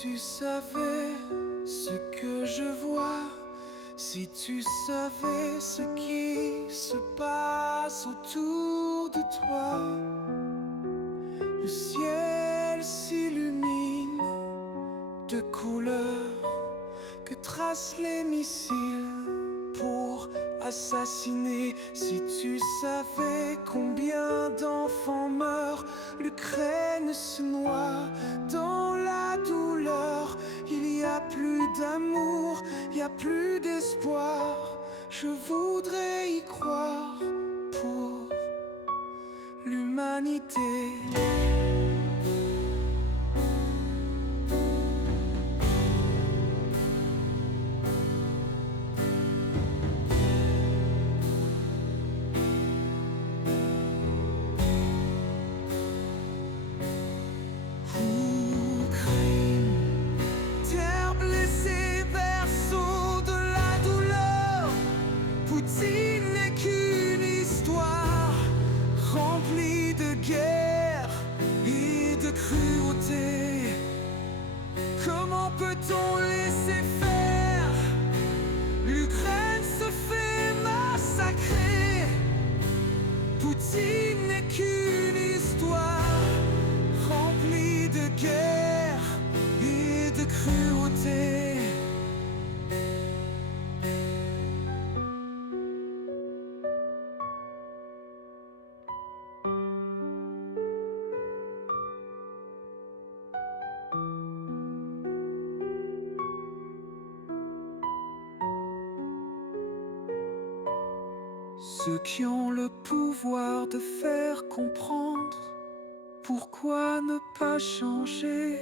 tu savais ce que je vois, si tu savais ce qui se passe autour de toi, le ciel s'illumine de couleurs que tracent les missiles pour assassiner. Si tu savais combien d'enfants meurent, l'Ukraine se noie dans la douleur. Il y a plus d'amour, il y a plus d'espoir. Je voudrais y croire pour l'humanité. Poutine n'est qu'une histoire remplie de guerre et de cruauté. Comment peut-on laisser faire? L'Ukraine se fait massacrer. Poutine n'est qu'une histoire remplie de guerre et de cruauté. Ceux qui ont le pouvoir de faire comprendre pourquoi ne pas changer.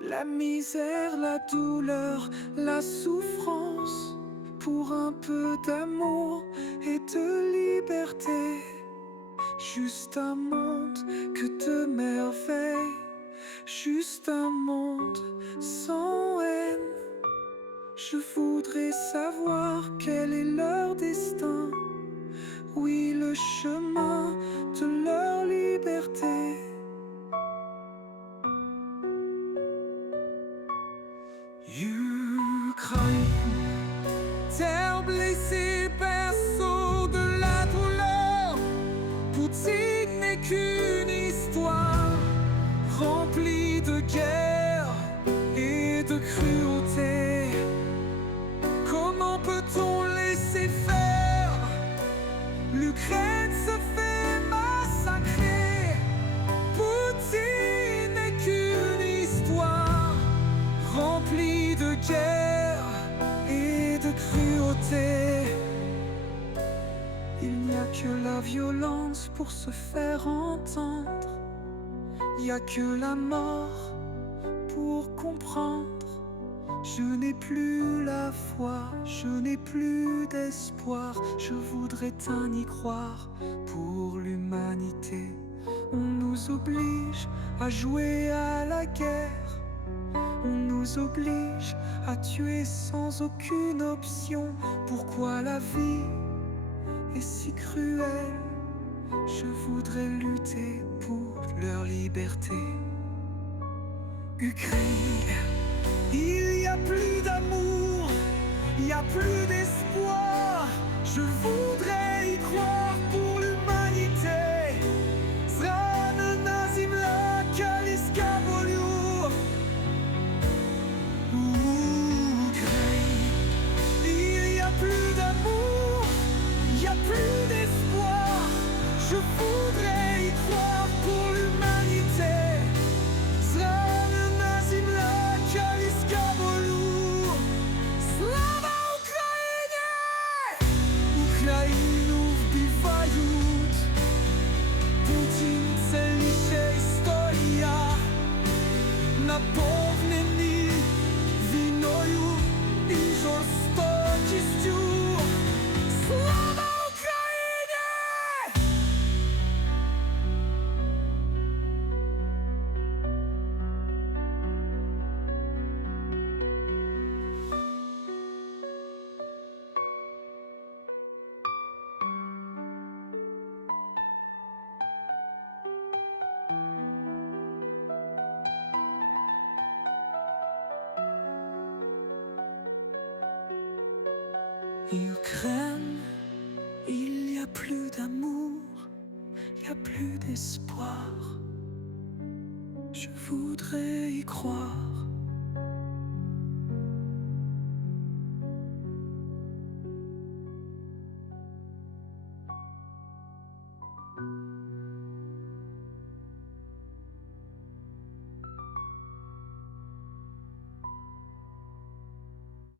La misère, la douleur, la souffrance, pour un peu d'amour et de liberté. Juste un monde que de merveilles, juste un monde sans haine. Je voudrais savoir quel est leur destin, oui, le chemin de leur liberté. Ukraine, terre blessée, berceau de la douleur. Poutine n'est qu'une histoire remplie de guerre et de cruauté. Comment peut-on laisser faire? L'Ukraine se fait massacrer. Poutine n'est qu'une histoire remplie de guerre et de cruauté. Il n'y a que la violence pour se faire entendre. Il n'y a que la mort pour comprendre. Je n'ai plus la foi, je n'ai plus d'espoir. Je voudrais tant y croire pour l'humanité. On nous oblige à jouer à la guerre. On nous oblige à tuer sans aucune option. Pourquoi la vie est si cruelle? Je voudrais lutter pour leur liberté. Ukraine, il n'y a plus d'amour, il n'y a plus d'espoir. Je voudrais y croire pour l'humanité. Zran nazim la kaliskabolu. Ukraine, il n'y a plus d'amour, il n'y a plus d'espoir. Je voudrais y croire pour l'humanité. Zran nazim la kaliskabolu. Slava Ukrainie! Ukrainu wbivajut. Putin celiše historia. Naповнені війною і жорстокістю. Слава Україні! Ukraine, il n'y a plus d'amour, il n'y a plus d'espoir. Je voudrais y croire.